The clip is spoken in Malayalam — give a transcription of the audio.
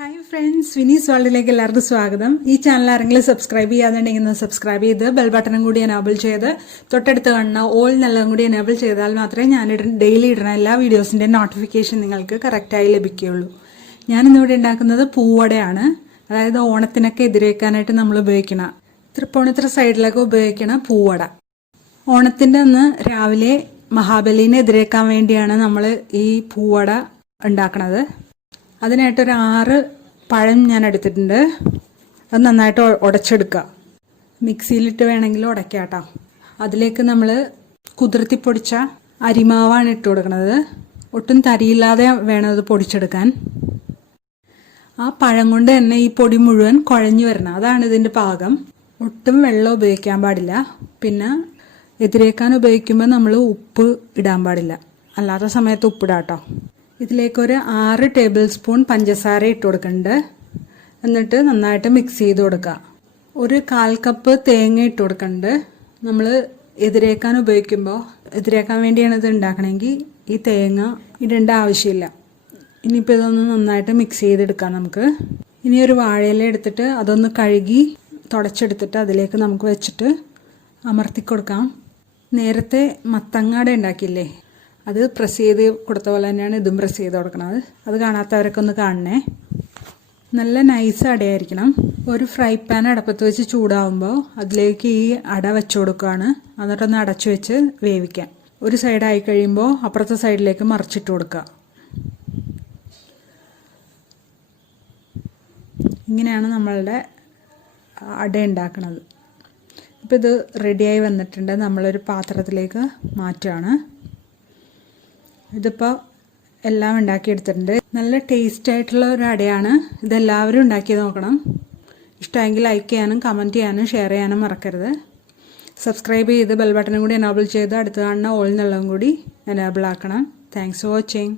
Hi friends, Viniz world-ലേക്ക് എല്ലാവർക്കും സ്വാഗതം. ഈ ചാനൽ ആരെങ്കിലും സബ്സ്ക്രൈബ് ചെയ്യാന്നുണ്ടെങ്കിൽ സബ്സ്ക്രൈബ് ചെയ്ത് ബെൽ ബട്ടണും കൂടി എനേബിൾ ചെയ്ത് തൊട്ടടുത്ത് കാണുന്ന ഓൾ എന്നുള്ളതും കൂടി എനേബിൾ ചെയ്താൽ മാത്രമേ ഞാൻ ഡെയിലി ഇടുന്ന എല്ലാ വീഡിയോസിന്റെ നോട്ടിഫിക്കേഷൻ നിങ്ങൾക്ക് കറക്റ്റായി ലഭിക്കുകയുള്ളൂ. ഞാൻ ഇന്നിവിടെ ഉണ്ടാക്കുന്നത് പൂവടയാണ്. അതായത് ഓണത്തിനൊക്കെ എതിരേക്കാനായിട്ട് നമ്മൾ ഉപയോഗിക്കണ തൃപ്പൂണിത്തുറ സൈഡിലൊക്കെ ഉപയോഗിക്കണ പൂവട. ഓണത്തിന്റെ അന്ന് രാവിലെ മഹാബലിനെ എതിരേക്കാൻ വേണ്ടിയാണ് നമ്മൾ ഈ പൂവട ഉണ്ടാക്കണത്. അതിനായിട്ടൊരു 6 പഴം ഞാൻ എടുത്തിട്ടുണ്ട്. അത് നന്നായിട്ട് ഉടച്ചെടുക്കുക. മിക്സിയിലിട്ട് വേണമെങ്കിൽ ഉടയ്ക്കാം കേട്ടോ. അതിലേക്ക് നമ്മൾ കുതിർത്തി പൊടിച്ച അരിമാവാണ് ഇട്ട് കൊടുക്കുന്നത്. ഒട്ടും തരിയില്ലാതെ വേണം അത് പൊടിച്ചെടുക്കാൻ. ആ പഴം കൊണ്ട് തന്നെ ഈ പൊടി മുഴുവൻ കുഴഞ്ഞു വരണം. അതാണ് ഇതിൻ്റെ പാകം. ഒട്ടും വെള്ളം ഉപയോഗിക്കാൻ പാടില്ല. പിന്നെ എതിരേക്കാൻ ഉപയോഗിക്കുമ്പോൾ നമ്മൾ ഉപ്പ് ഇടാൻ പാടില്ല. അല്ലാത്ത സമയത്ത് ഉപ്പിടാം കേട്ടോ. ഇതിലേക്കൊരു 6 ടേബിൾ സ്പൂൺ പഞ്ചസാര ഇട്ട് കൊടുക്കുന്നുണ്ട്. എന്നിട്ട് നന്നായിട്ട് മിക്സ് ചെയ്ത് കൊടുക്കുക. ഒരു 1/4 കപ്പ് തേങ്ങ ഇട്ട് കൊടുക്കുന്നുണ്ട്. നമ്മൾ എതിരേക്കാൻ ഉപയോഗിക്കുമ്പോൾ എതിരേക്കാൻ വേണ്ടിയാണ് ഇത് ഉണ്ടാക്കണമെങ്കിൽ ഈ തേങ്ങ ഇടേണ്ട ആവശ്യമില്ല. ഇനിയിപ്പോൾ ഇതൊന്ന് നന്നായിട്ട് മിക്സ് ചെയ്തെടുക്കാം നമുക്ക്. ഇനി ഒരു വാഴയില എടുത്തിട്ട് അതൊന്ന് കഴുകി തുടച്ചെടുത്തിട്ട് അതിലേക്ക് നമുക്ക് വെച്ചിട്ട് അമർത്തി കൊടുക്കാം. നേരത്തെ മത്തങ്ങാട ഉണ്ടാക്കിയില്ലേ, അത് പ്രസ് ചെയ്ത് കൊടുത്ത പോലെ തന്നെയാണ് ഇതും പ്രസ് ചെയ്ത് കൊടുക്കുന്നത്. അത് കാണാത്തവരൊക്കെ ഒന്ന് കാണണേ. നല്ല നൈസ് അടയായിരിക്കണം. ഒരു ഫ്രൈ പാൻ അടപ്പത്ത് വെച്ച് ചൂടാവുമ്പോൾ അതിലേക്ക് ഈ അട വെച്ച് കൊടുക്കുകയാണ്. എന്നിട്ടൊന്ന് അടച്ചു വെച്ച് വേവിക്കാം. ഒരു സൈഡായി കഴിയുമ്പോൾ അപ്പുറത്തെ സൈഡിലേക്ക് മറിച്ചിട്ട് കൊടുക്കുക. ഇങ്ങനെയാണ് നമ്മളുടെ അട ഉണ്ടാക്കുന്നത്. ഇപ്പോൾ ഇത് റെഡിയായി വന്നിട്ടുണ്ട്. നമ്മളൊരു പാത്രത്തിലേക്ക് മാറ്റുകയാണ്. ഇതിപ്പോൾ എല്ലാം ഉണ്ടാക്കിയെടുത്തിട്ടുണ്ട്. നല്ല ടേസ്റ്റ് ആയിട്ടുള്ള ഒരു അടയാണ്. ഇതെല്ലാവരും ഉണ്ടാക്കി നോക്കണം. ഇഷ്ടമെങ്കിൽ ലൈക്ക് ചെയ്യാനും കമൻറ്റ് ചെയ്യാനും ഷെയർ ചെയ്യാനും മറക്കരുത്. സബ്സ്ക്രൈബ് ചെയ്ത് ബെൽ ബട്ടണും കൂടി എനേബിൾ ചെയ്ത് അടുത്ത് കാണുന്ന ഓൾ എന്നുള്ളതും കൂടി എനേബിൾ ആക്കണം. Thanks for watching.